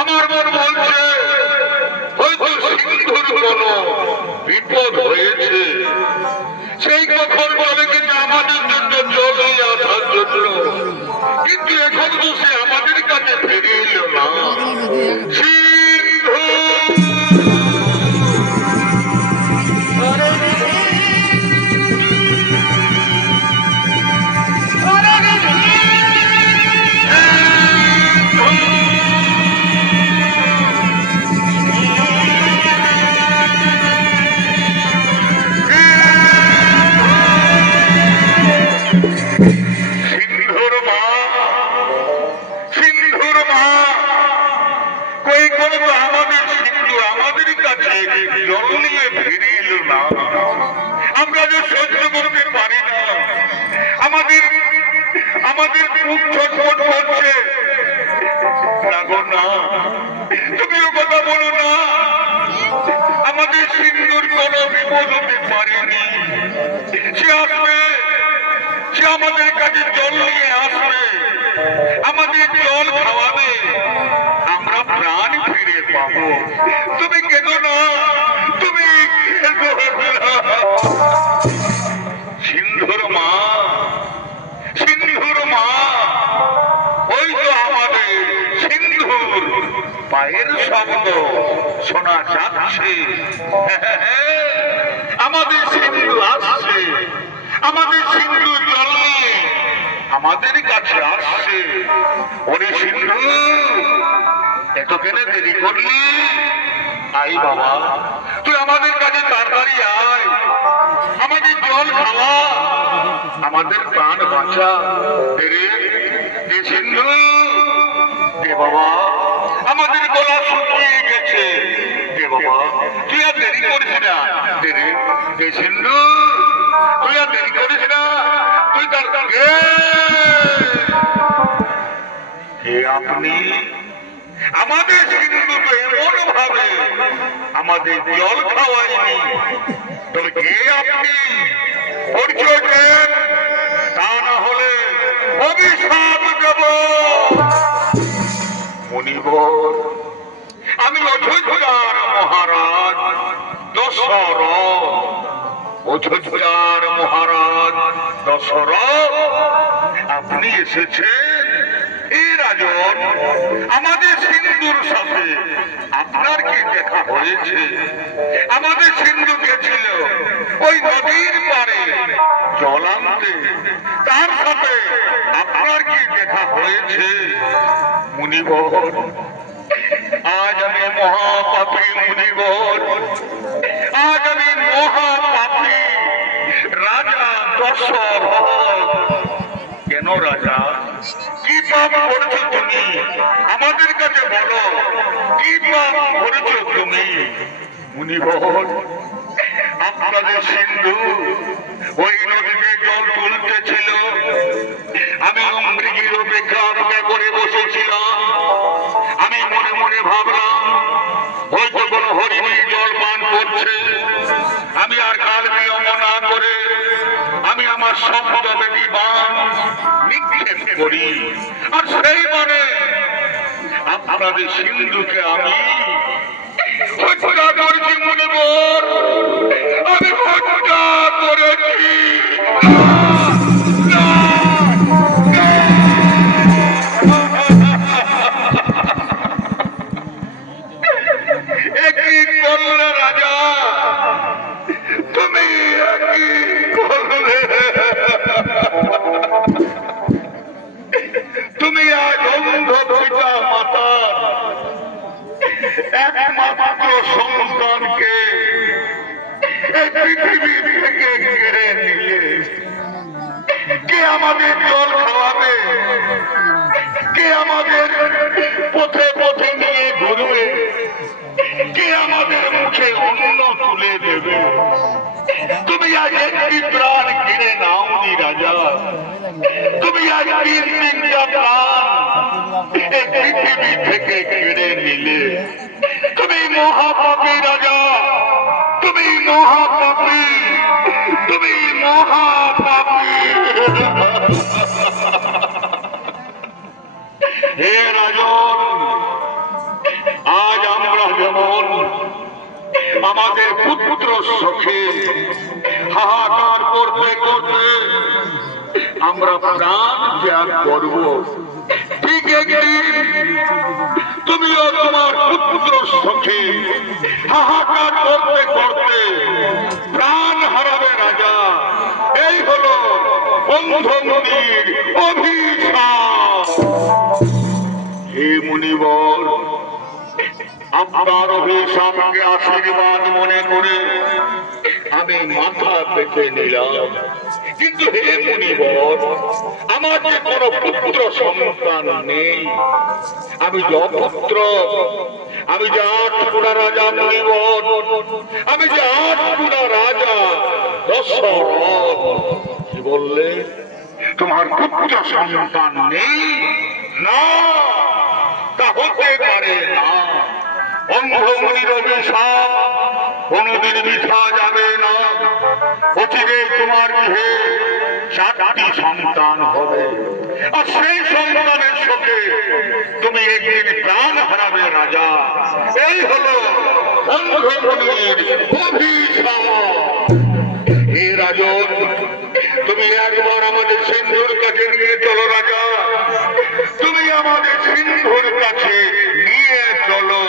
আমার মন বলছে হয়তো সিন্ধুর কোনো বিপদ হয়েছে, সেই কখন বলে কিন্তু আমাদের জন্য জল নিয়ে আসার জন্য, কিন্তু এখন তো সে আমাদের কাছে ফিরে এলো না। সিন্ধু জল নিয়ে ফিরে এলো না। আমরা যে সহ্য করতে পারি না, আমাদের বুক ছটফট করছে। না, তুমিও কথা বলো না, আমাদের সিন্ধুর কোনো বিপদ হতে পারেনি। সে আসবে, সে আমাদের কাছে জল নিয়ে আসবে, আমাদের জল খাওয়াবে, আমরা প্রাণ ফিরে পাবো। তুমি কেঁদো না, তুমি কেঁদো না। সিন্ধুর মা, সিন্ধুর মা, ওই তো আমাদের সিন্ধুর পায়ের শব্দ শোনা যাচ্ছে। আমাদের সিন্ধু আসছে, আমাদের সিন্ধু জল নিয়ে আমাদের কাছে আসছে। ওরে সিন্ধু, এত কেন দেরি করলি? আই বাবা, তুই আমাদের কাছে তাড়াতাড়ি আয়, আমাদের জল খাওয়া, আমাদের প্রাণ বাঁচা। দে সিন্ধু, দে বাবা, আমাদের গলা শুকিয়ে গেছে, দে বাবা, তুই আর দেরি করিস না। দে সিন্ধু, তুই আর দেরি করিস না, তুই তার কে আপনি? আমাদের সিন্ধু তো এমন ভাবে আমাদের জল খাওয়ায়নি, তবে কে আপনি? পরিচয় দেন, তা না হলে অভিশাপ দেব। মুনিবর, আমি অযোধ্যার মহারাজ দশরথ, অযোধ্যার মহারাজ দশরথ। আপনি এসেছেন এই রাজন, আমাদের সিন্ধুর সাথে আপনার কি দেখা হয়েছে? আমাদের সিন্ধু গেছিল ওই নদীর পারে জল আনতে, তার সাথে আপনার কি দেখা হয়েছে? মুনিবর, আজ আমি মহাপাপী মুনিবর, আজ আমি মহাপাপী রাজা দশরথ। কেন রাজা, কি পাপ করেছো তুমি? আমাদের কাছে বলো, কি পাপ করেছো তুমি? মুনিবর, আপনাদের সিন্ধু ওই নদীতে জল তুলতেছিল, আমি মৃগীর অপেক্ষা করে বসেছিলাম। আমি মনে মনে ভাবলাম হয়তো কোনো হরিণী জল পান করছে। আমি আর কাল বিলম্ব না করে আমি আমার শব্দ বেদি বাণ নিক্ষেপ করি, আর সেই মানে আপনাদের সিন্ধুকে আমি হত্যা করেছি। মুনিবর, আমি হত্যা করেছি। একই বললে রাজা, তুমি একই বললে, তুমি আজ অন্ধ পিতা মাতা একমাত্র সন্তানকে এই পৃথিবী থেকে কেড়ে নিলে। কে আমাদের জল খাওয়াবে, কে আমাদের পথে পথে নিয়ে ঘুরবে, কে আমাদের মুখে অন্ন তুলে দেবে? তুমি আজ একটি প্রাণ কিনে নাওনি রাজা, তুমি আজ 3-3টা প্রাণ এই পৃথিবী থেকে কেড়ে নিলে। তুমি মহাপাপী রাজা, তুমি মহাপাপী, তুমি মহাপাপী। হে রাজন, আজ আমরা যেমন আমাদের পুত্র সখে হাহাকার করতে করতে আমরা প্রাণ ত্যাগ করব, ঠিক একদিন তুমিও তোমার পুত্র সখে হাহাকার করতে করতে প্রাণ হারাবে রাজা। এই হলো অন্ধমুনির অভিশাপ। হে মুনিবর, আপনার অভিশাপকে আশীর্বাদ মনে করে আমি মাথা পেতে নিলাম। কিন্তু হে মুনিবর, আমার যে কোনো পুত্র সন্তান নেই, আমি যে অপুত্র, আমি যে 8 গুণা রাজা মুনিবর, আমি যে 8 গুণা রাজা দশরথ। কি বললে? তোমার পুত্র সন্তান নেই? না, তা হতে পারে না। অন্ধমুনির অভিশাপ কোনদিন মিথ্যা যাবে না। অচিরে তোমার গৃহে 4টি সন্তান হবে, আর সেই সন্তানের শোকে তুমি একদিন প্রাণ হারাবে রাজা। এই হলো অন্ধমুনির অভিশাপ। হে রাজন, তুমি একবার আমাদের সিন্ধুর কাছে নিয়ে চলো রাজা, তুমি আমাদের সিন্ধুর কাছে নিয়ে চলো।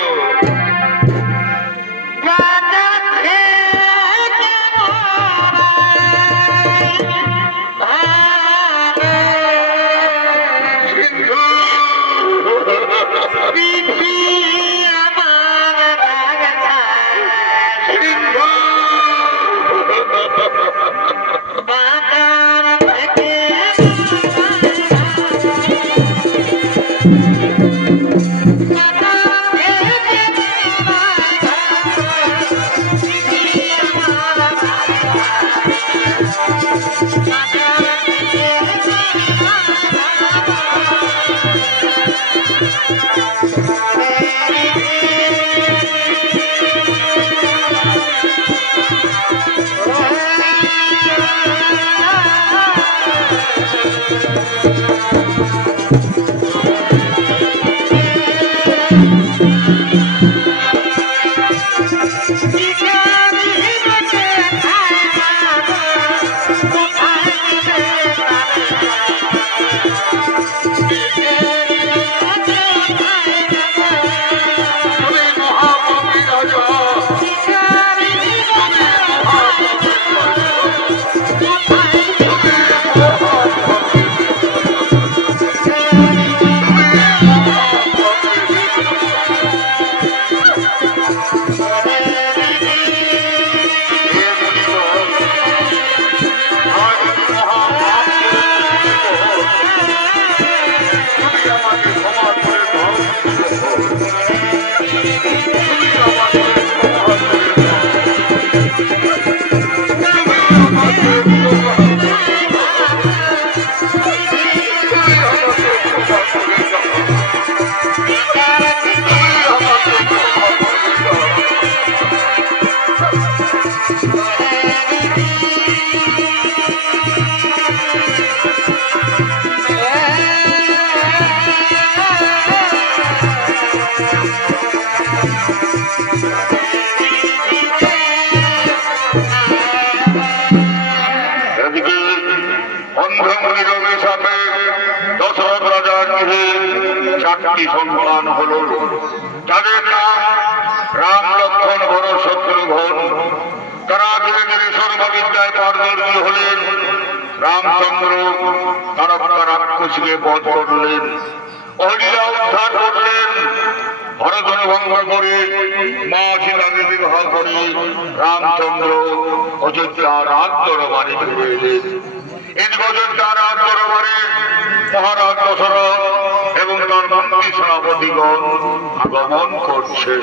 সন্তান হলো, যাদের নাম রাম, লক্ষ্মণ, ভরত, শত্রুঘ্ন। তারা ধীরে ধীরে সর্ববিদ্যায় পারদর্শী হলেন। রামচন্দ্র তারকা রাক্ষসীকে বধ করলেন, অহল্যা উদ্ধার করলেন। ভরতকে ভঙ্গ করে মা সীতাকে বিবাহ করে রামচন্দ্র অযোধ্যা রাজ্যের বাড়ি ফিরে এলেন। এই অযোধ্যা রাজ্য জনদিগণ আগমন করছে।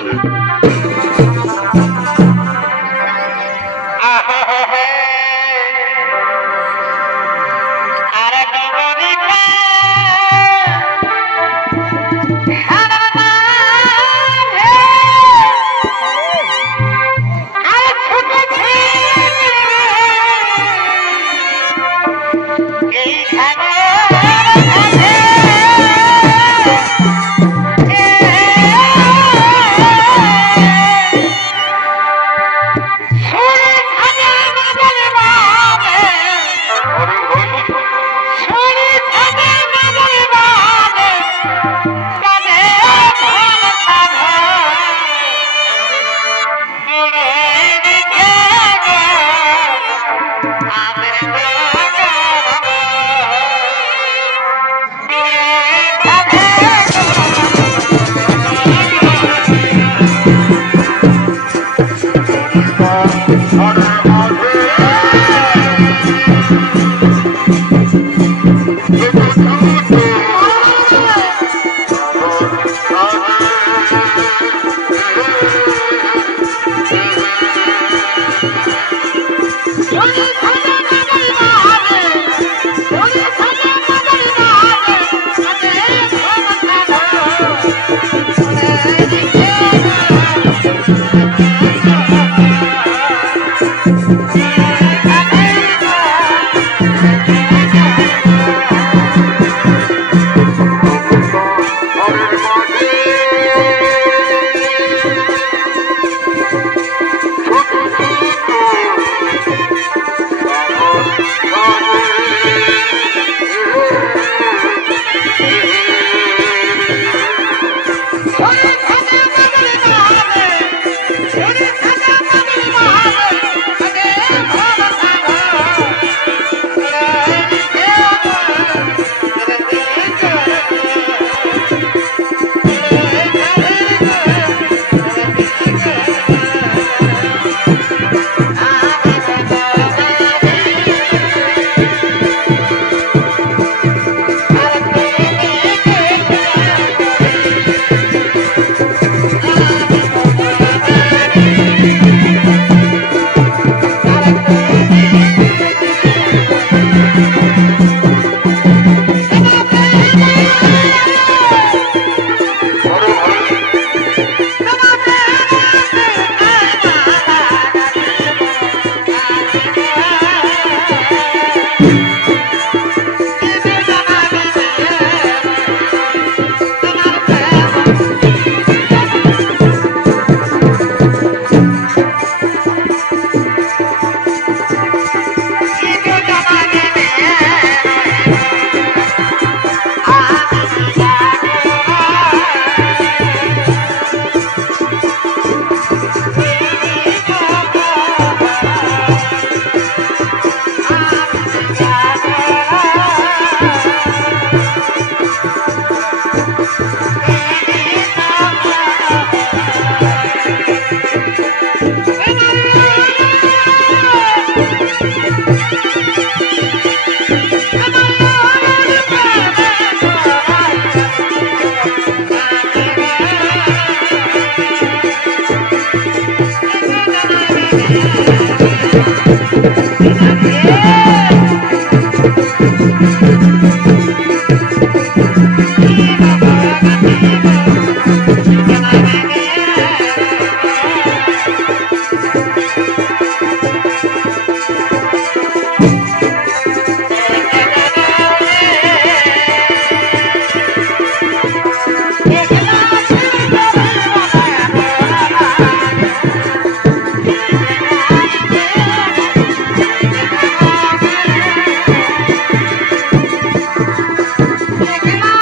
Thank you.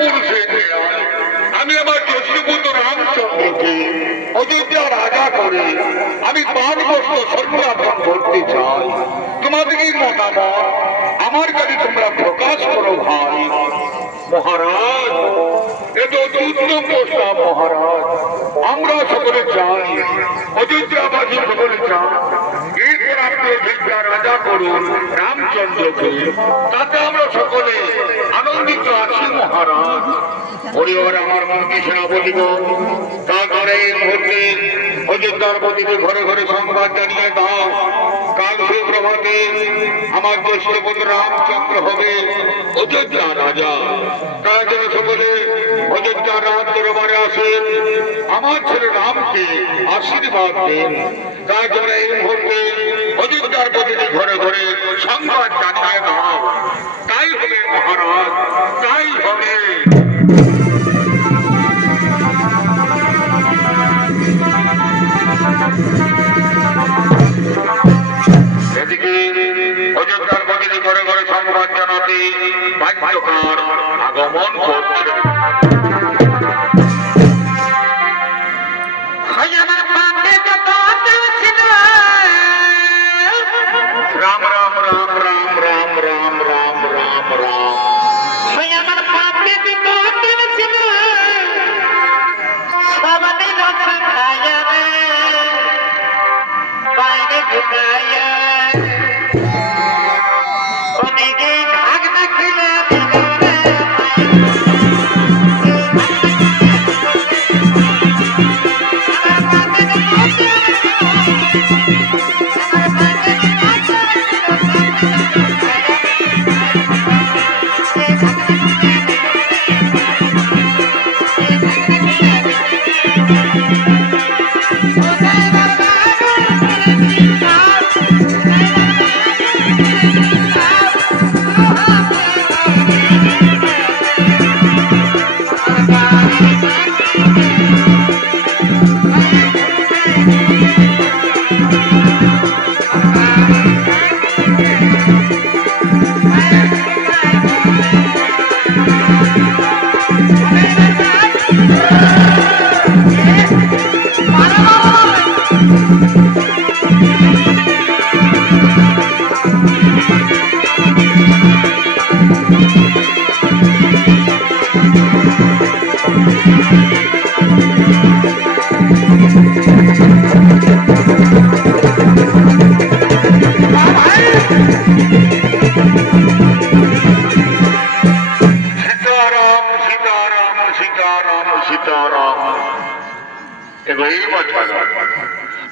পুরুষের ন্যায় আমি আমার জ্যেষ্ঠপুত্র রামচন্দ্রকে অযোধ্যা রাজা করে আমি 5 বছর সন্ন্যাসন করতে চাই। তোমাদের এই মতামত আমার কাছে তোমরা প্রকাশ করো ভাই। মহারাজ, এ তো অত্যুত্তম প্রস্তাব মহারাজ। আমরা সকলে চাই, অযোধ্যাবাসী সকলে চাই, এরপর আপনি অযোধ্যা রাজা করুন রামচন্দ্রকে, তাতে আমরা সকলে আনন্দিত আছি মহারাজ। পরিবার আমার মন্ত্রী সেনাপতিগণ, তারপরে এই মুহূর্তে অযোধ্যার প্রতিটি ঘরে ঘরে সংবাদ জানিয়ে দাও, কাল সুপ্রভাতে আমার জ্যেষ্ঠ পুত্র রামচন্দ্র হবে অযোধ্যা রাজা। তারা যেন সকলে অযোধ্যা রাজ দরবারে আসেন, আমার ছেলে রামকে আশীর্বাদ দেন। তার জন্য এই মুহূর্তে অযোধ্যার প্রতিটি ঘরে ঘরে সংবাদ জানিয়ে দাও। তাই হবে মহারাজ, তাই হবে। এদিকে অযোধ্যার প্রতিটি ঘরে ঘরে সংবাদ জানাতে বাক্যকার আগমন করছে। রাম রাম রাম রাম রাম রাম রাম রাম রাম।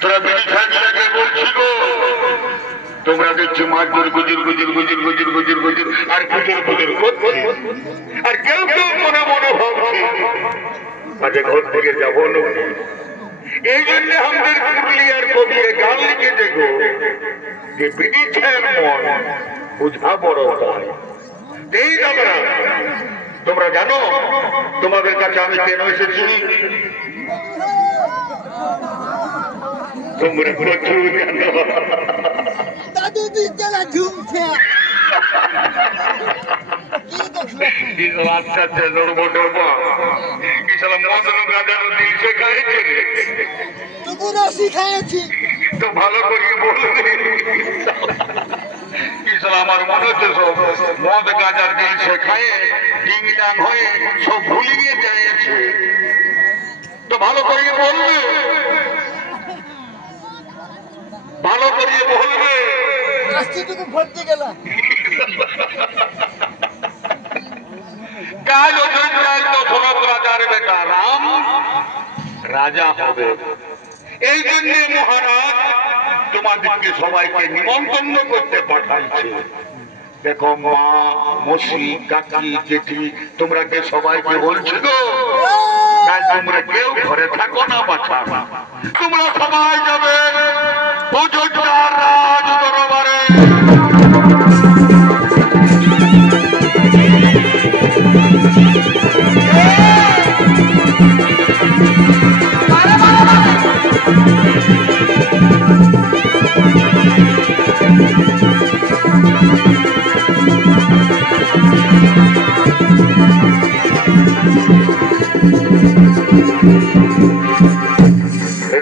তোরা বিড়ি খাইলে বলছিল, তোমরা দেখছি মাছগুলো গুজুর গুজুর গুজুর গুজুর গুজুর গুজুর আর গুজুর গুজুর করছে, আর কেউ কেউ মনে মনে ভাবছে আজ ঘর থেকে যাবো না। এই জন্য আমাদের পুরুলিয়ার কবি গান লিখে দেখো যে বিড়ি খায়ের মন বুঝা বড় হয়। এই দাদা, তোমরা জানো তোমাদের কাছে আমি কেন এসেছি? তোমরা প্রচুর জানো। দাদু দিদিরা ঝুমছে আচ্ছা আচ্ছা নড়বো নড়বো কি সালা মদন গাজানো দিল সে খাইছে রে, তোরা শিখাইছি তো ভালো করিয়ে বলবে। কি সালা আমার মনে হচ্ছে সব মদ গাজার দিল সে খায়ে ডিং ডাং হয়ে সব ভুলে গিয়ে যাইছে, তো ভালো করিয়ে বলবে, ভালো করিয়ে বলবে। রাস্তাটুকু ভরতে গেল কাল অযোধ্যায় দশরথ রাজার বেটা রাম রাজা হবে। এই জন্য মহারাজ তোমাদেরকে সবাইকে নিমন্ত্রণ করতে পাঠাইছে। দেখো মা, মসি, কাকি, জেঠি, তোমরা কে সবাইকে বলছিল তোমরা কেউ ঘরে থাকো না বাছা, তোমরা সবাই যাবে অযোধ্যার রাজ দরবারে।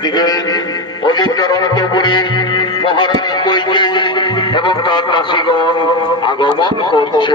এদিকে অযোধ্যার অন্তপুরে মহারানী কইকেয়ী এবং তার দাসীগণ আগমন করছে।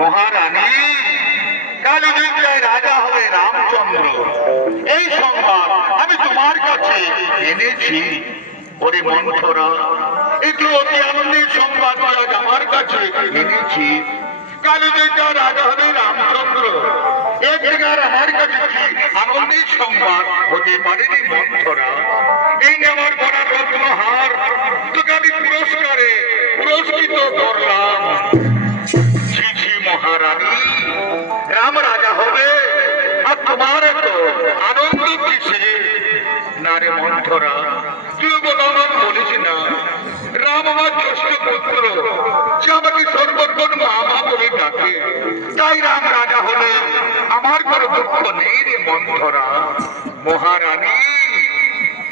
মহারানী কালীগঞ্জায় রাজা হবে রামচন্দ্র, এই সংবাদ আমি তোমার কাছে এনেছি। ওরে মন্থরা, একটু অতি আনন্দের সংবাদ আজ আমার কাছে এনেছি। কালীগঞ্জায় রাজা হবে রামচন্দ্র, এর থেকে আর আমার কাছে আনন্দের সংবাদ হতে পারেনি মন্থরা। এই নেওয়ার পড়ার রত্নহার তোকে আমি পুরস্কারে পুরস্কৃত করলাম। মহারানী, রাম রাজা হবে আর তোমার তো আনন্দ কিসে? না রে মন্থরা, তুই আমার বলিস না রাম আমার জ্যেষ্ঠ পুত্র, সে আমাকে সর্বক্ষণ মামা বলে ডাকে, তাই রাম রাজা হলে আমার কোনো দুঃখ নেই রে মন্থরা। মহারানী,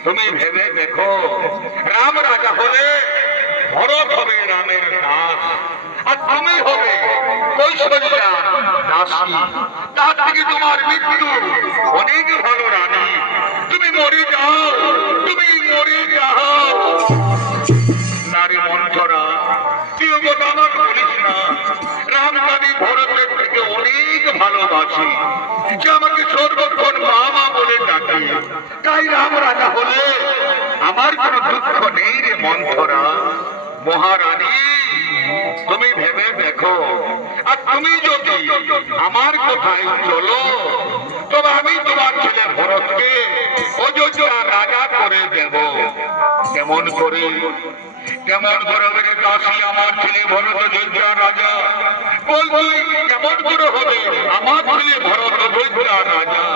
তুমি ভেবে দেখো, রাম রাজা হলে ভরত হবে রামের দাস, আর তুমি হবে কৌশল্যা দাসী। তার থেকে তোমার মৃত্যু অনেক ভালো রানী। তুমি মরে যাও, তুমি মরে যাও। নারী মন্থরা, তুই আমার বলিস না রাম আমি ভরতের থেকে অনেক ভালোবাসি, যে আমাকে সর্বক্ষণ মামা বলে ডাকে, তাই রাম রাজা হলে আমার কোনো দুঃখ নেই রে মন্থরা। মহারানী, তুমি ভেবে দেখো, আর তুমি যদি আমার কথায় চলো, তবে আমি তোমার ছেলে ভরতকে অযোধ্যা রাজা করে দেব। কেমন করে হবে দাসী আমার ছেলে ভরত অযোধ্যা রাজা? বলবি কেমন করে হবে আমার ছেলে ভরত অযোধ্যা রাজা?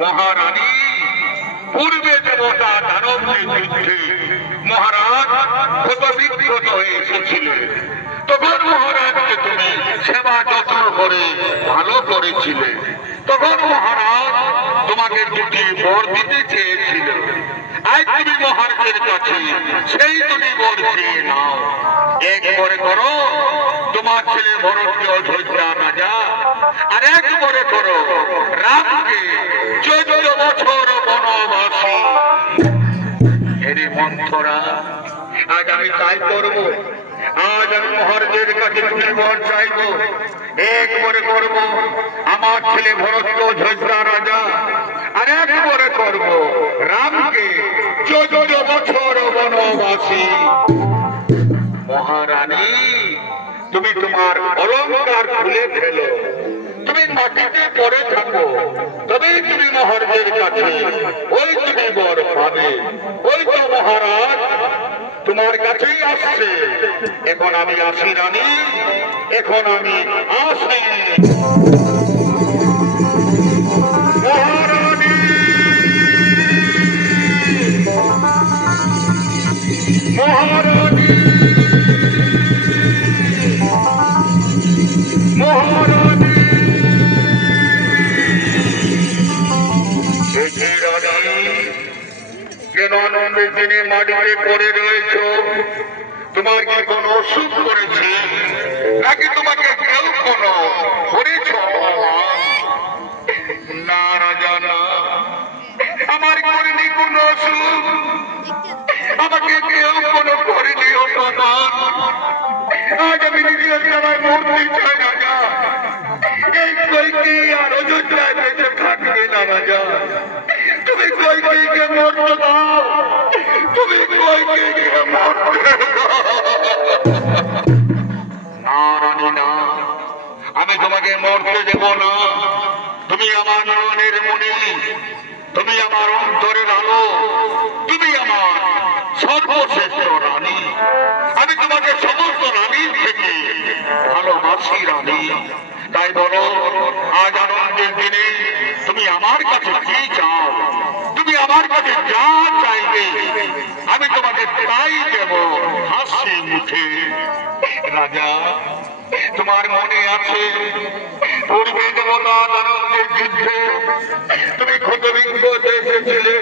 মহারানী, পূর্বে দেবতা দানবদের যুদ্ধে মহারাজ ক্ষতবিক্ষত হয়ে এসেছিলেন, তখন মহারাজকে তুমি সেবা যত্ন করে ভালো করেছিলে। তখন মহারাজ তোমাকে দুটি বর দিতে চেয়েছিল। আজ তুমি মহারাজের কাছে সেই দুটি বর চেয়ে নাও। এক করে করো তোমার ছেলে ভরতকে অযোধ্যা রাজা, আর এক করে করো রামকে 14 বছর বনবাসী। হেরে মন্থরা, আজ আমি তাই করবো। আজ আমি মহারাজের কাছে দুটি বর চাইব। একবারে করব আমার ছেলে ভরতকে অযোধ্যা রাজা, আর একবারে করব রামকে 14 বছর বনবাসী। মহারানী, তুমি তোমার অলঙ্কার খুলে ফেলো, তুমি মাটিতে পড়ে থাকো, তবেই তুমি মহারাজের কাছে ওই তুমি বর পাবে। ওই তো মহারাজ তোমার কাছেই আসছে। এখন আমি আসি রানী, এখন আমি আসি। মহারানী, মহারানী, মহারানী, কেন আনন্দের দিনে মাটিতে পড়ে রয়েছ? তোমার কি কোনো অসুখ করেছে, নাকি তোমাকে কেউ কোনো করেছ? না রাজা না, আমার করিনি কোনো অসুখ, আমাকে কেউ কোনো করেনি অপমান। আজ আমি নিজের জায়গায় মরতে চাই রাজা। এই কইকে আর অযোধ্যায় বেঁচে থাকবে না রাজা। তুমি কইকে মরতে দাও, তুমি কইকে মরতে দাও। না রানী না, আমি তোমাকে মরতে দেব না। তুমি আমার নয়নের মণি, তুমি আমার অন্তরের আলো, তুমি আমার সর্বশ্রেষ্ঠ রানী। আমি তোমাকে সমস্ত রানীর থেকে ভালোবাসি রানী। তাই বলো, আজ আনন্দের দিনে তুমি আমার কাছে কি চাও? তুমি আমার কাছে যা চাইবে আমি তোমাকে তাই দেব হাসি মুখে। রাজা, তোমার মনে আছে পূর্বে দেবতা দানবদের যুদ্ধে তুমি ক্ষতবিক্ষত এসেছিলে,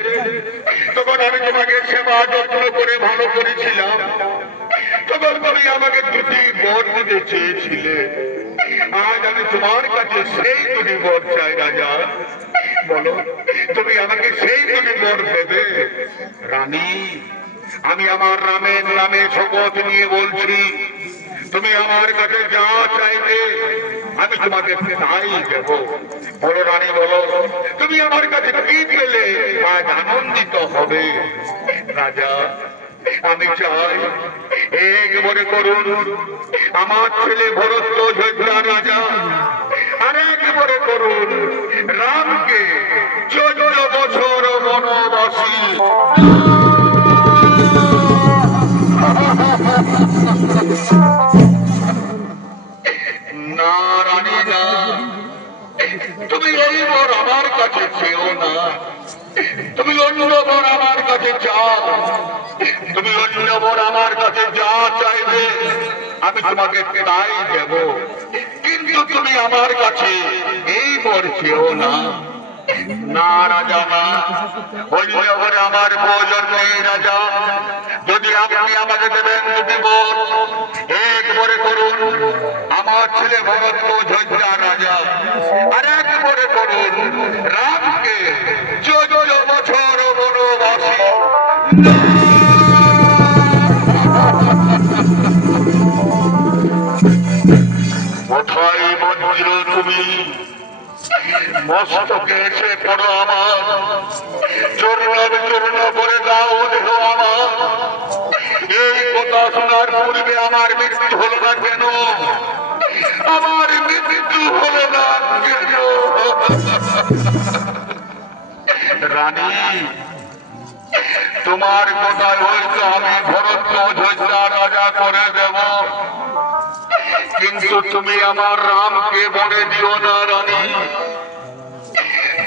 তখন আমি তোমাকে সেবা যত্ন করে ভালো করেছিলাম। তখন তুমি আমাকে দুটি বর দিতে চেয়েছিলে। আজ আমি তোমার কাছে সেই দুটি বর চাই রাজা। বলো, তুমি আমাকে সেই দুটি বর দেবে? রানী, আমি আমার রামের নামে শপথ নিয়ে বলছি, তুমি আমার কাছে যা চাইবে আমি তোমাকে তাই দেব। বলো রানী, বলো তুমি আমার কাছে কি পেলে আজ আনন্দিত হবে? রাজা, আমি চাই একবারে করুন আমার ছেলে ভরত অযোধ্যা রাজা, আর একবারে করুন রামকে 14 বছর বনবাসী। না রানী না, তুমি এই বর আমার কাছে চেও না, তুমি অন্য বর আমার কাছে চাও। তুমি অন্য বর আমার কাছে যা চাইবে আমি তোমাকে তাই দেব, কিন্তু তুমি আমার কাছে এই বর চেও না। না রাজা না, অন্য বরে আমার প্রয়োজন নেই রাজা। যদি আপনি আমাকে দেবেন দুটি বর, এক বরে করুন আমার ছেলে ভরত অযোধ্যা রাজা, আর এক বরে করুন রামকে 14 বছর বনবাসী। কোথায় বজ্র তুমি মস্তকে এসে পড়ো আমার, চূর্ণ বিচূর্ণ করে দাও দেহ আমার। এই কথা শোনার পূর্বে আমার মৃত্যু হলো না কেন? আমার মৃত্যু হলো না কেন? রানী, তোমার কথায় হয়তো আমি ভরত অযোধ্যা রাজা করে দেব, কিন্তু তুমি আমার রামকে বনে দিও না রানী।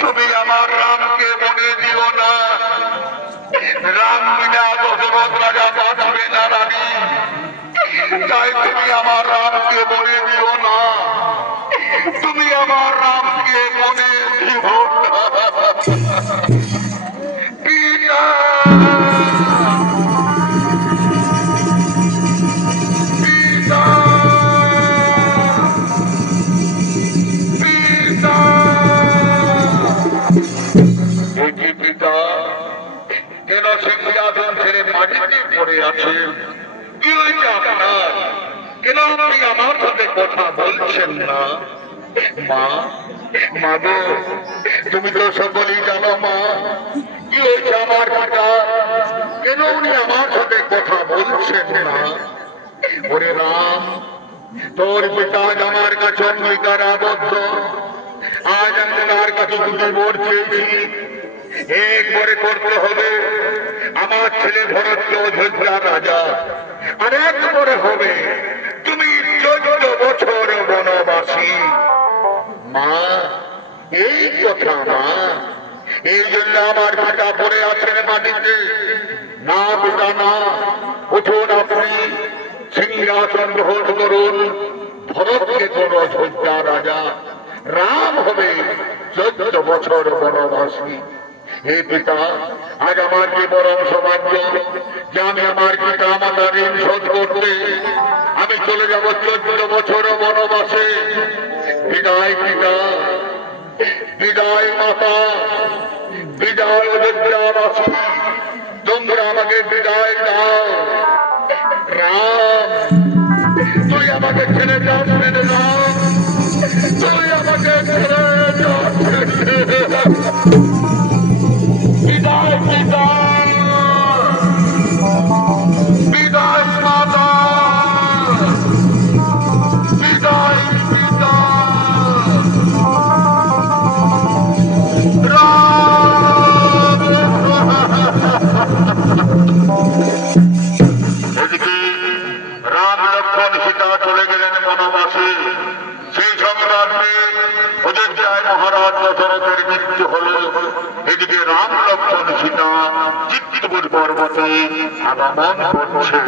তুমি আমার রামকে বনে দিও না। রাম বিনা দশরথ রাজা বাঁচবে না রানী। তাই তুমি আমার রামকে বনে দিও না। তুমি আমার রামকে বনে দিও না। পিতা, কেন সিংহাসন ছেড়ে মাটিতে পড়ে আছেন? কি হয়েছে আপনার? কেন আপনি আমার সাথে কথা বলছেন না? মা, মা গো, তুমি তো সকলেই জানো মা, কি হয়েছে আমার পিতা? কেন উনি আমার সাথে কথা বলছেন না? ওরে রাম, তোর পিতা আজ আমার কাছে অঙ্গীকার আবদ্ধ। আজ আমি তার কাছে দুটি বর চেয়েছি, একবারে করতে হবে আমার ছেলে ভরতকে অযোধ্যা রাজা, আর একবারে হবে তুমি 14 বছর বনবাসী। মা, এই কথা মা, এই জন্য আমার পিতা পড়ে আছেন মাটিতে। না পিতা না, উঠুন আপনি, সিংহাসন গ্রহণ করুন, ভরতকে কোন অযোধ্যা রাজা, রাম হবে 14 বছর বনবাসী। হে পিতা, আজ আমার কি বরং সৌভাগ্য যে আমি আমার পিতা মাতার ঋণ শোধ করতে আমি চলে যাব 14 বছর বনবাসে। বিদায় পিতা, বিদায় মাতা, বিদায় অযোধ্যাবাসী, তোমরা আমাকে বিদায় দাও। রাম, তুই আমাকে ছেড়ে যাস না, তুই আমাকে ছেড়ে যাস। বিদায় পিতা, বিদায় মাতা, বিদায় পিতা। এদিকে রাম লক্ষ্মণ সীতা চলে গেলেন বনবাসে। সেই সংগ্রামে অযোধ্যায় মহারাজ দশরথের মৃত্যু হল। এদিকে রাম লক্ষ্মণ সীতা চিত্তপুর পর্বতে আগমন করছে।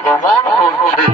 আগমন করছে।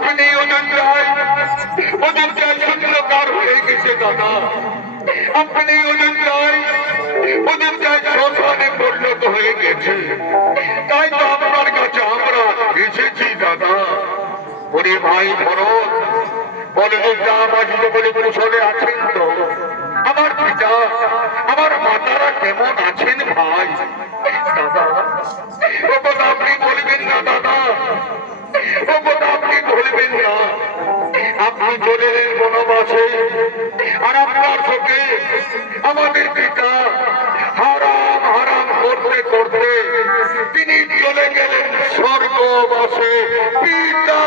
আপনি অযোধ্যায় শূন্যকার হয়ে গেছে দাদা। আপনি অযোধ্যায় শ্মশানে পরিণত হয়ে গেছে। তাই তো আপনার কাছে আমরা এসেছি দাদা। ওরে ভাই ভরত, বলে যা বাজিত বলে কুশলে আছেন তো? আমার পিতা আমার মাতারা কেমন আছেন ভাই? দাদা ও কথা আপনি বলবেন না দাদা, ও কথা আপনি বলবেন না। আপনি চলে এলেন বনবাসে, আর আপনার চোখে আমাদের পিতা হারাম হারাম করতে করতে তিনি চলে গেলেন স্বর্গবাসে। পিতা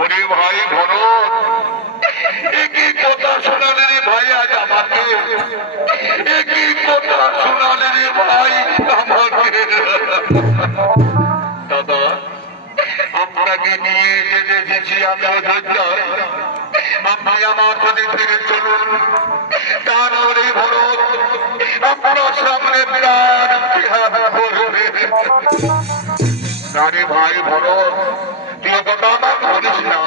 ওরে ভাই ভরত, একই কথা শোনালে রে ভাই আজ আমাকে, একই কথা শোনালে রে ভাই আমাকে। দাদা আপনাকে নিয়ে যেতে এসেছি আমি অযোধ্যায়, আপনি আমার সাথে ফিরে চলুন। তা নয় ভরত, আপনার সামনে প্রাণ করবে। আরে ভাই ভরত, তুই কথা আমার বলিস না।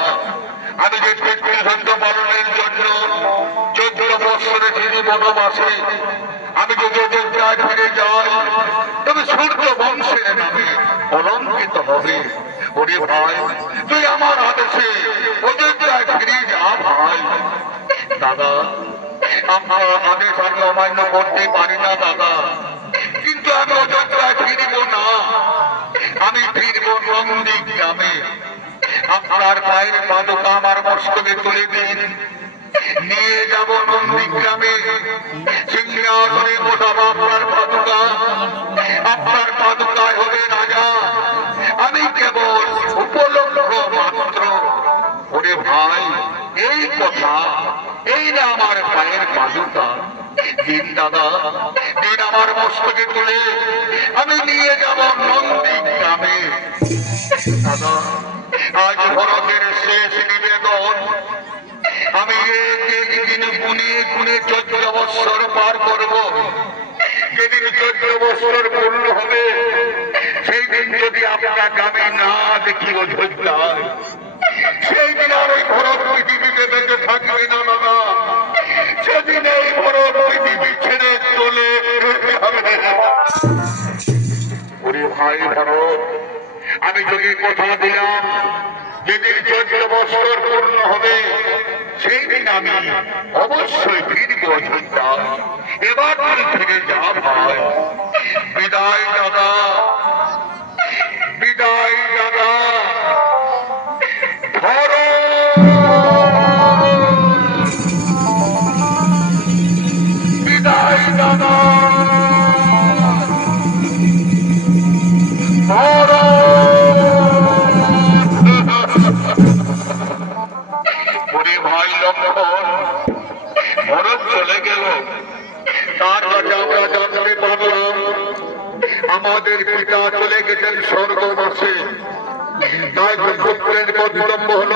আমি যে পিতৃসন্ত পালনের জন্য 14 বৎসরে ছিলি বনবাসে, আমি যদি অযোধ্যায় ফিরে যাই তবে সূর্য বংশের নামে অলঙ্কিত হবে। ওরে ভাই, তুই আমার আদেশে অযোধ্যায় ফিরে যা ভাই। দাদা আমার আদেশ আমি অমান্য করতে পারি না দাদা, কিন্তু আমি অযোধ্যায় ফিরব না। আমি ফিরব নন্দী গ্রামে। আপনার পায়ের পাদুকা আমার মস্তকে তুলে দিন, নিয়ে যাব নন্দী গ্রামে। সিংহাসনে বসাবো আপনার পাদুকা, আপনার পাদুকায় হবে রাজা, আমি কেবল উপলক্ষ মাত্র। ওরে ভাই, এই কথা, এই না আমার পায়ের পাদুকা। দিন দাদা, দিন আমার মস্তকে তুলে আমি নিয়ে যাব নন্দী গ্রামে। দাদা আজ ভরতের শেষ নিবেদন, আমি একদিন গুনে গুনে 14 বৎসর পার করব। যেদিন 14 বৎসর পূর্ণ হবে সেই দিন যদি আপনার গ্রামে না দেখি অযোধ্যায়, সেই দিন আর ওই ভরত পৃথিবীতে বেঁচে থাকবে না দাদা। পৃথিবী ছেড়ে চলে যাবে। ওরে ভাই ভারত, আমি তোকে কথা দিলাম যেদিন 14 বছর পূর্ণ হবে সেই দিন আমি অবশ্যই ফিরব অযোধ্যা। এবার তুই ফিরে যা ভাই। বিদায় দাদা, বিদায় দাদা। ধরো বিদায় দাদা, ধরো। ওরে ভাই লক্ষণ, ভরত চলে গেল। তার কাছে আমরা জানতে পারলাম আমাদের পিতা চলে গেছেন স্বর্গবাসে। তাই পুত্রের কর্তব্য হল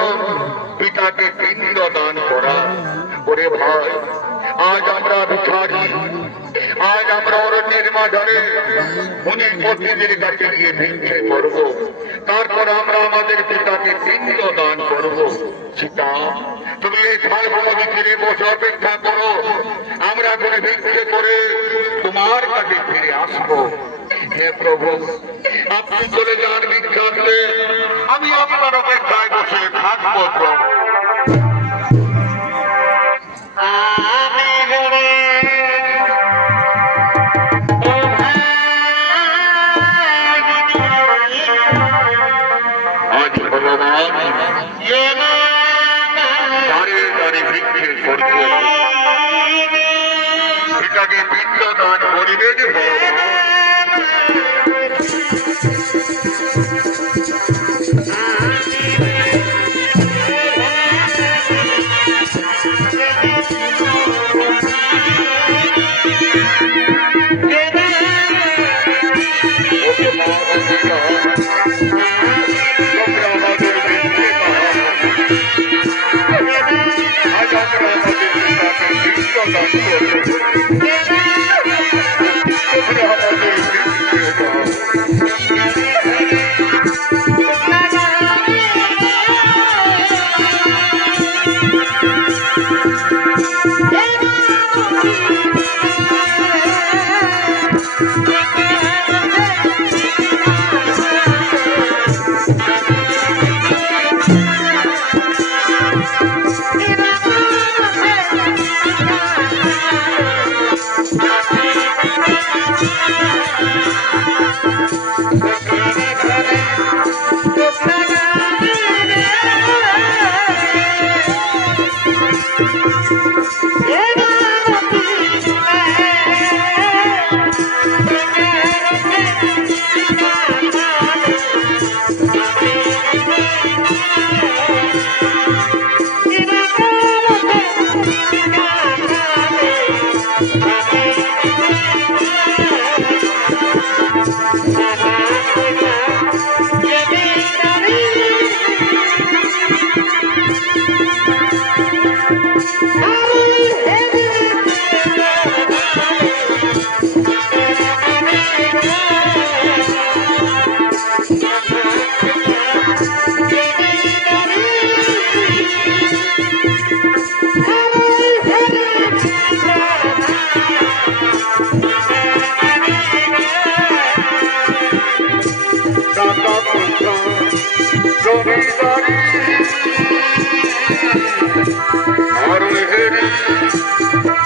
পিতাকে পিণ্ড দান করা। ওরে ভাই, আজ আমরা ভিখারি, আজ আমরা অরণ্যের মাঝারে মুনি পতিদের কাছে গিয়ে ভিক্ষে করব, তারপর আমরা আমাদের পিতাকে পিণ্ড দান করব। সীতা, তুমি এই সার্বভৌম ফিরে বসে অপেক্ষা করো, আমরা করে ভিক্ষে করে তোমার কাছে ফিরে আসবো। হে প্রভু, আপনি চলে যান ভিক্ষা দিলে আমি আপনার অপেক্ষায় বসে থাকবো প্রভু। আজ ভগবান দাঁড়িয়ে দাঁড়িয়ে ভিক্ষে করছে, পিতাকে পিণ্ড দান করিবে যে ভগবান।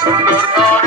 সুন্দর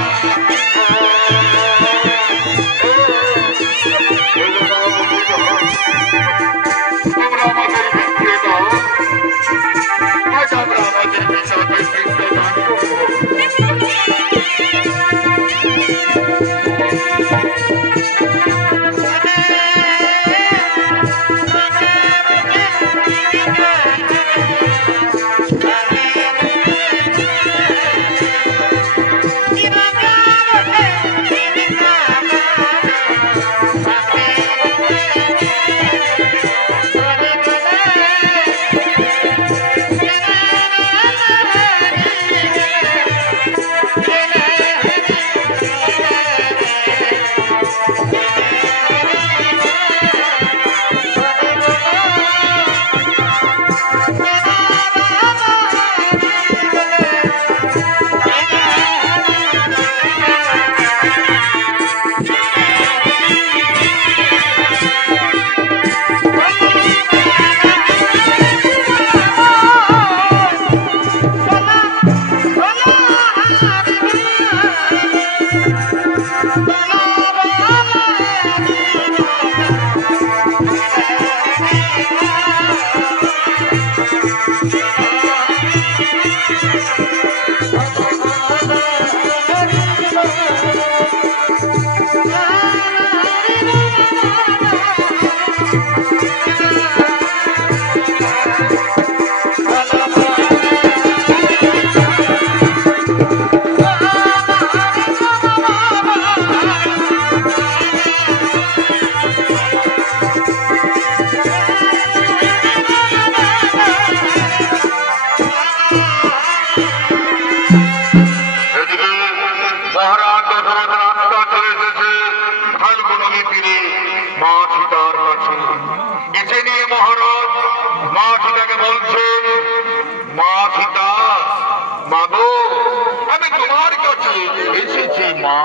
তোমার কাছে এসেছি মা।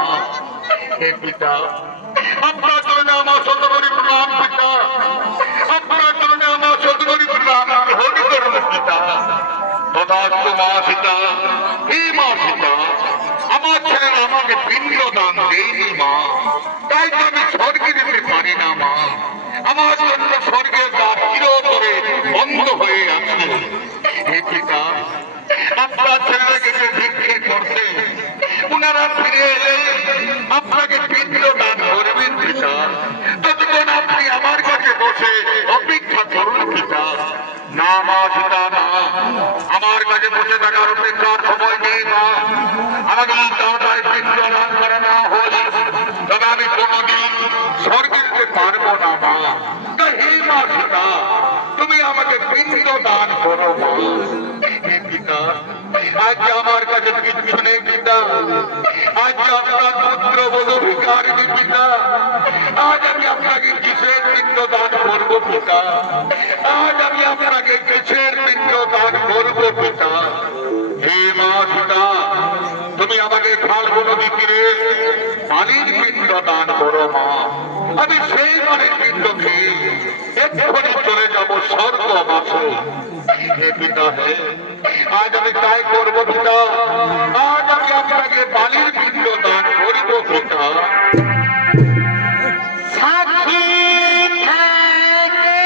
হে পিতা, আপনার চরণে আমার শতকরি প্রণাম পিতা, আপনার চরণে আমার শতকরি প্রণাম গ্রহণ করুন পিতা। তথাস্তু মা সীতা। হে মা সীতা, আমার ছেলেরা আমাকে পিণ্ড দান দেয়নি মা, তাই তো আমি স্বর্গে যেতে পারি না মা। আমার জন্য স্বর্গের দ্বার চিরতরে বন্ধ হয়ে আছে। হে পিতা, আপনার ছেলেরা গেছে ভিক্ষে করতে, ওনারা ফিরে এলে আপনাকে পিণ্ড দান করবেন পিতা। ততক্ষণ আপনি আমার কাছে বসে অপেক্ষা করুন পিতা। না মা সীতা, না, আমার কাছে বসে থাকার অপেক্ষার সময় নেই মা। আমাকে তাড়াতাড়ি পিণ্ড দান করা না হলে তবে আমি কোনোদিন স্বর্গে যেতে পারবো না মা। তাই হে মা সীতা, তুমি আমাকে পিণ্ড দান করো মা। হে পিতা, আজ আমার কাছে কিচ্ছু নেই পিতা, আজ আপনার পুত্র বধূ ভিখারিণী পিতা, আজ আমি আপনাকে কিসের পিণ্ড দান করবো পিতা, আজ আমি আপনাকে কিসের পিণ্ড দান করবো পিতা। হে মা সীতা, তুমি আমাকে খালগো নদী তীরে পানির পিণ্ড দান করো মা। আমি সেই পানির পিণ্ড খেয়ে এক্ষুনি চলে যাবো স্বর্গবাসে। হে পিতা, হে, আজ আমি তাই করবো পিতা, আজ আমি আপনাকে পানির পিণ্ড দান করবো পিতা। সাক্ষী থাকে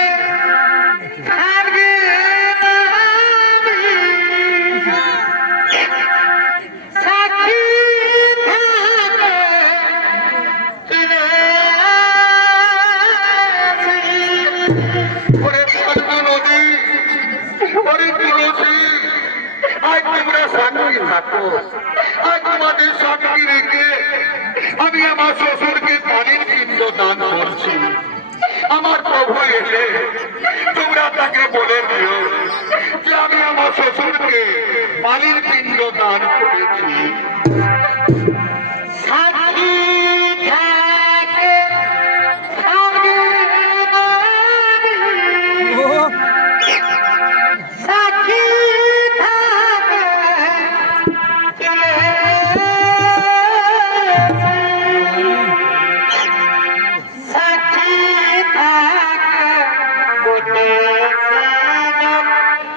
সাক্ষী ওরে ফাল্গু নদী, ওরে তুলসী, আজ তোমরা সাক্ষী থাকো। আজ তোমাদের সাক্ষী রেখে আমি আমার শ্বশুরকে পানির পিণ্ড দান করছি। আমার প্রভু এলে তোমরা তাকে বলে দিও যে আমি আমার শ্বশুরকে পানির পিণ্ড দান করেছি। সাক্ষী থাকে সাক্ষী থাকে সাক্ষী থাকে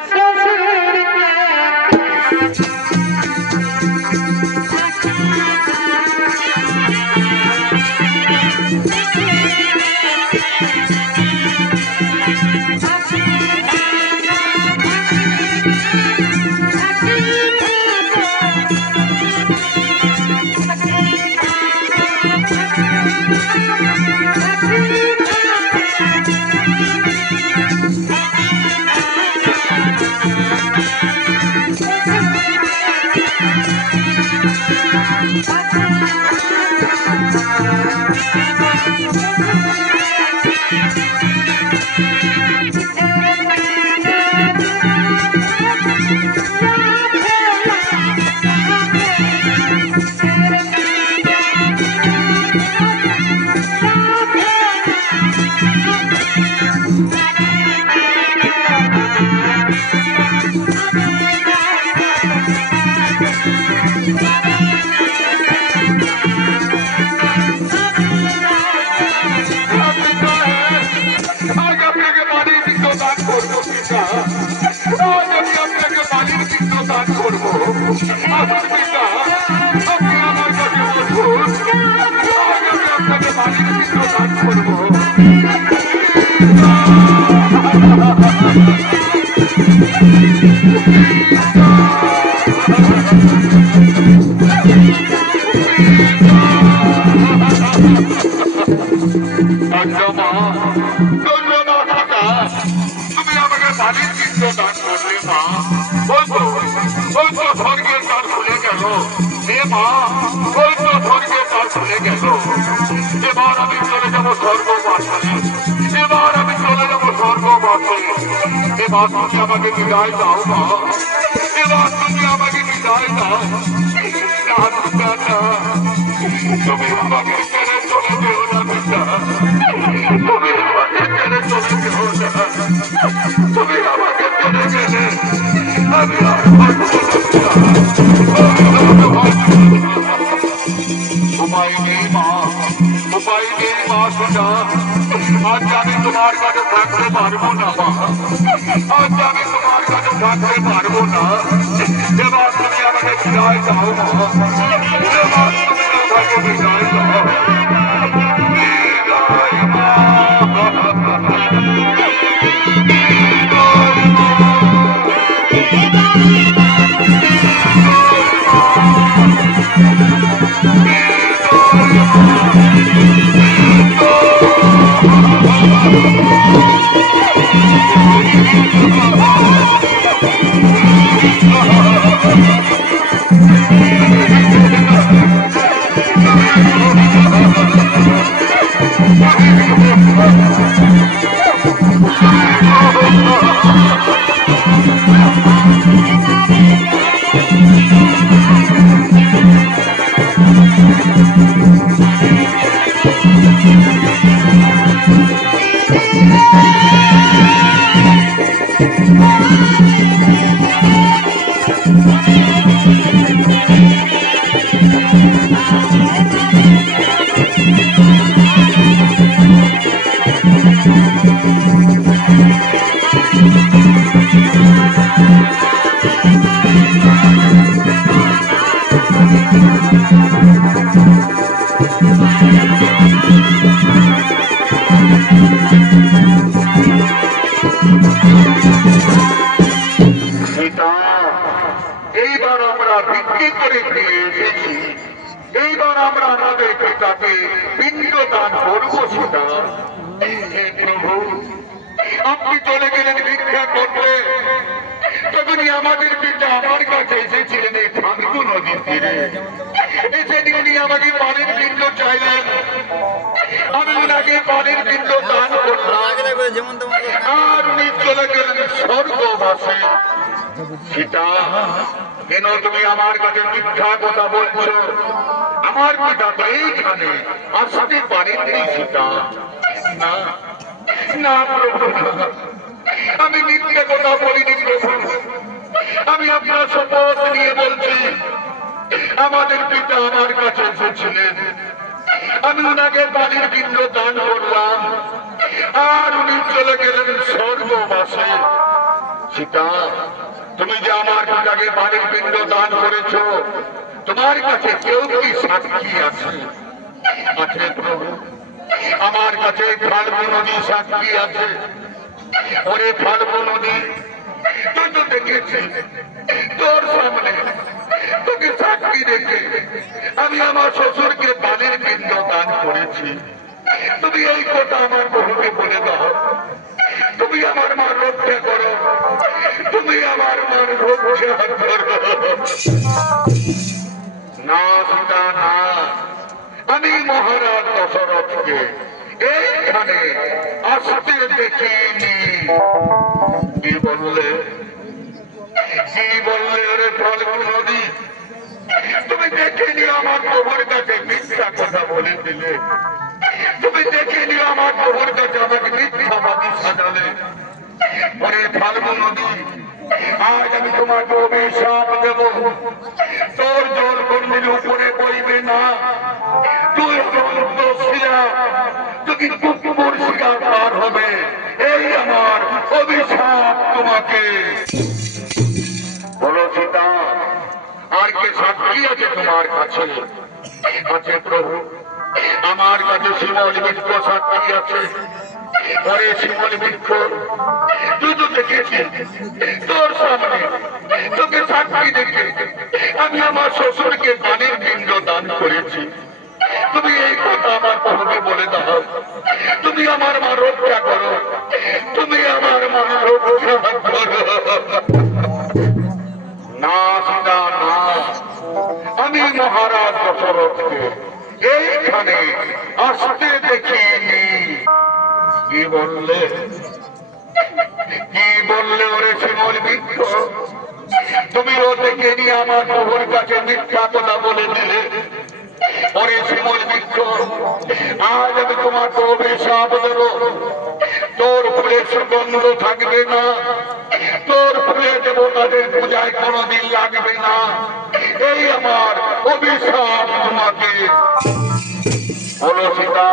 শ্বশুরকে এবার তুমি আমাকে বিদায় দাও মা, এবার তুমি আমাকে বিদায় দাও। তুমি আমাকে ছেড়ে চলে যেও না পিতা, তুমি আমাকে ছেড়ে চলে যেও না, তুমি আমাকে চলে গেলে আমি আর সীতা, আজ আমি তোমার কাছে থাকতে পারবো না মা, আজ আমি তোমার কাছে থাকতে পারবো না। এবার তুমি আমাকে বিদায় দাও মা, এবার তুমি আমাকে বিদায় দাও, বিদায় মা। এইবার আমরা বিক্রি করে দিয়ে এসেছি, এইবার আমরা আমাদের পিতাকে পিণ্ডদান করবো সেটা। হে প্রভু, আপনি চলে গেলেন ভিক্ষা করতে, তখনই আমাদের পিতা আমার কাছে এসেছিলেন এই ফাল্গু নদীর তীরে, এসে তিনি আমাকে পানির পিণ্ড চাইলেন, আমি ওনাকে পানির পিণ্ড দান করলাম, আর উনি চলে গেলেন স্বর্গবাসে। সীতা, কেন তুমি আমার কাছে মিথ্যা কথা বলছো? আমার পিতা তো এইখানে আসতে পারেননি সীতা। না না প্রভু, আমি মিথ্যা কথা বলিনি প্রভু, আমি আপনার শপথ নিয়ে বলছি, আমাদের পিতা আমার কাছে এসেছিলেন, আমি ওনাকে পানির পিণ্ড দান করলাম, আর উনি চলে গেলেন স্বর্গবাসে। সীতা, তুমি যে আমার পিতাকে পানির পিণ্ড দান করেছ, তোমার কাছে কেউ কি সাক্ষী আছে? আছে প্রভু, আমার কাছে ফাল্গু নদী সাক্ষী আছে। ওরে ফাল্গু নদী, তুই তো দেখেছি তোর সামনে, তোকে সাক্ষী রেখে আমি আমার শ্বশুরকে পানির পিণ্ড দান করেছি। তুমি এই কথা আমার বহুকে বলে দাও, তুমি আমার মার রক্ষা করো, তুমি আমার মার রক্ষা করো। না সীতা না, আমি মহারাজ দশরথকে এইখানে আসতে দেখিনি। কি বললে, কি বললে? ওরে ফাল্গু নদী, তুমি দেখেনি আমার প্রভুর কাছে মিথ্যা কথা বলে দিলে, তুমি দেখেনি আমার প্রভুর কাছে আমাকে মিথ্যাবাদী সাজালে। ওরে ফাল্গু নদী, আজ আমি তোমাকে অভিশাপ দেব, তোর জল কোনদিন উপরে বইবে না, তুই দোষীরা তুই কুকুর শিকার পার হবে, এই আমার অভিশাপ তোমাকে। বলো সীতা, আর কে সাক্ষী আছে তোমার কাছে? আছে প্রভু, আমার কাছে শিমল বৃক্ষ সাক্ষী আছে। পরে শিমল বৃক্ষ, তুই তো দেখেছি তোর সামনে, তোকে সাক্ষী দেখে আমি আমার শ্বশুরকে পানির পিণ্ড দান করেছি। তুমি এই কথা আমার প্রভুকে বলে দাও, তুমি আমার মা রক্ষা করো, তুমি আমার মা রক্ষা করো। না সীতা না, আমি মহারাজ দশরথকে এইখানে আসতে দেখিনি। কি বললে, কি বললে? ওরে শিমল বৃক্ষ, তুমি ও দেখে নিয়ে আমার প্রভুর কাছে মিথ্যা কথা বলে দিলে। ওরে শিমল বৃক্ষ, আজ আমি তোমাকে অভিশাপ দেব, তোর ফুলের সুগন্ধ থাকবে না, তোর ফুলে দেবতাদের পূজায় কোনদিন লাগবে না, এই আমার অভিশাপ তোমাকে। বলো সীতা,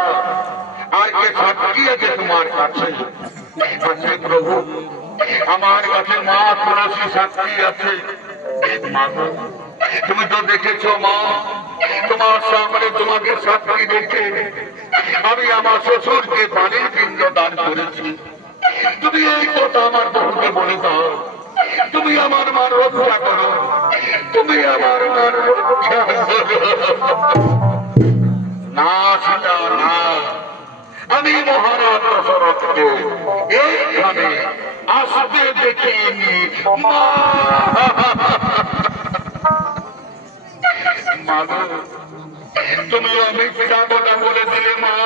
আর সাক্ষী আছে তোমার কাছে। আছে প্রভু, আমার কাছে মা তুলসী সাক্ষী আছে। মা গো, তুমি তো দেখেছো মা, তোমার সামনে তোমাকে সাক্ষী দেখে আমি আমার শ্বশুরকে পানির পিণ্ড দান করেছি। তুমি এই কথা আমার বহুকে বলে দাও, তুমি আমার মার রক্ষা করো, তুমি আমার মার রক্ষা করো। না সীতা না, আমি মহারাজ দশরথকে এইখানে আসতে দেখিনি। মা তুমিও মিথ্যা কথা বলে দিলে মা,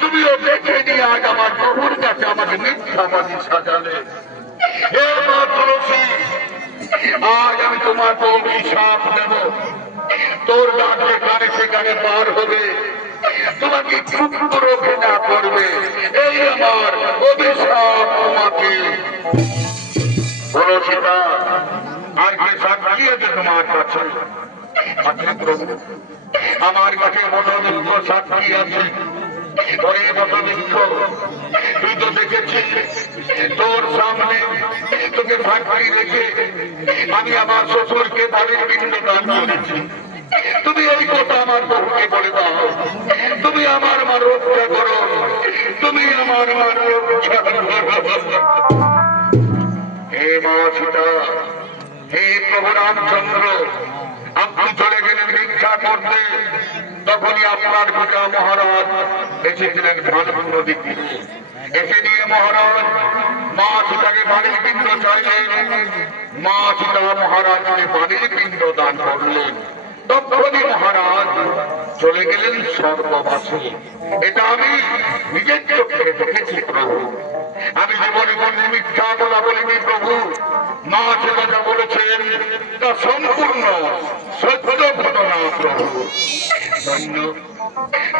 তুমিও দেখে নিয়ে আজ আমার প্রভুর কাছে আমাকে মিথ্যাবাদী সাজালে। হে মা তুলসী, আজ আমি তোমার অভিশাপ দেব, তোর ডাক যেখানে সেখানে পার হবে, তোমাকে কুকুর ঘৃণা করবে, এই আমার অভিশাপ তোমাকে। বলো সীতা, আর কে সাক্ষী আছে তোমার কাছে? প্রভু, আমার কাছে বটবৃক্ষ সাক্ষী আছে। ওরে বটবৃক্ষ, তুই তো দেখেছিস তোর সামনে তোকে সাক্ষী রেখে আমি আমার শ্বশুরকে বাড়ির পিণ্ড দান করেছি। তুমি এই কথা আমার বহুকে বলে দাও, তুমি আমার মার রক্ষা করো, তুমি আমার মার রক্ষা করো। হে মা সীতা, হে প্রভু রামচন্দ্র, আপনি চলে গেলেন ভিক্ষা করতে, তখনই আপনার পিতা মহারাজ এসেছিলেন ফাল্গুন নদী তীরে। এসে নিয়ে মহারাজ মা সীতাকে বাড়ির পিণ্ড চাইলেন। মা সীতা মহারাজকে বাড়ির পিণ্ড দান করলেন। তখনই মহারাজ চলে গেলেন স্বর্গবাসে। এটা আমি নিজের চোখে দেখেছি প্রভু, আমি জীবনে কোনদিন মিথ্যা কথা বলিনি প্রভু। মা সীতা বলেছেন তা সম্পূর্ণ সত্য ঘটনা প্রভু। ধন্য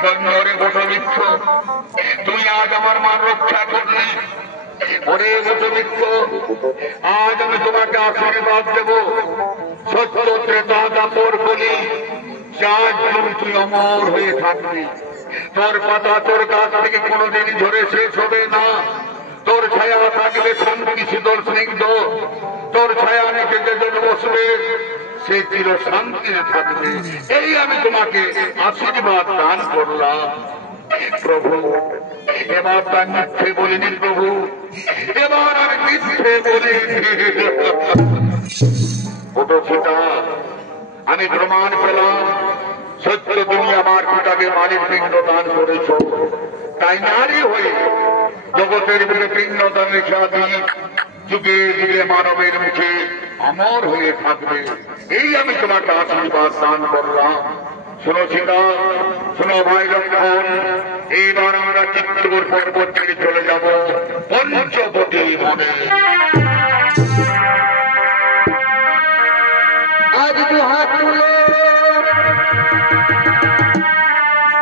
ধন্য রে বটবৃক্ষ, তুই আজ আমার মান রক্ষা করলি। ওরে বটবৃক্ষ, আজ আমি তোমাকে আশীর্বাদ দেব, সত্য ত্রেতা দাপর বলি, যার জন্য তুই অমর হয়ে থাকবি। তোর পাতা তোর গাছ থেকে কোনোদিন ঝরে শেষ হবে না, তোর ছায়া থাকবে শান্তি শীতল স্নিগ্ধ, তোর ছায়া নিচে যেজন বসবে সে চির শান্তিতে থাকবে। এই আমি তোমাকে আশীর্বাদ দান করলাম প্রভু। এবার তার মিথ্যে বলিনি প্রভু, এবার আমি মিথ্যে বলিনি। সীতা, আমি প্রমাণ পেলাম সত্য তুমি আমার পিতাকে বাড়ির পিণ্ড দান করেছ, তাই নারী হয়ে জগতের বুকে পিণ্ড দানের স্বাধীন যুগে যুগে মানবের মুখে অমর হয়ে থাকবে। এই আমি তোমাকে আশীর্বাদ দান করলাম। শোনো সীতা, শোনো ভাই লক্ষণ, এইবার আমরা চিত্তপুর পর্বত থেকে চলে যাব পঞ্চবতী বনে। আজ দু হাত তুলে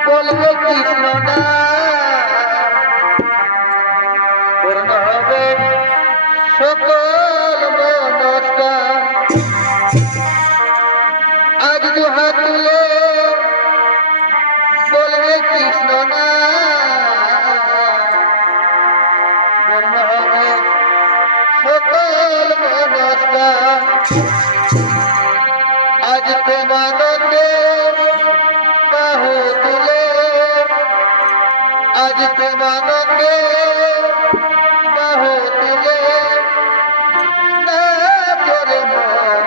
বলবে কৃষ্ণ না, পূর্ণ হবে সকল মনস্কার। আজ দু হাত তুলে বলবে কৃষ্ণ না, পূর্ণ হবে সকল মনস্কার। আজ প্রেমানন্দে বাহু তুলে, আজ প্রেমানন্দে বাহু তুলে, না চলে মন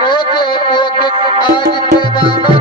পথে পথে, আজ প্রেমানন্দে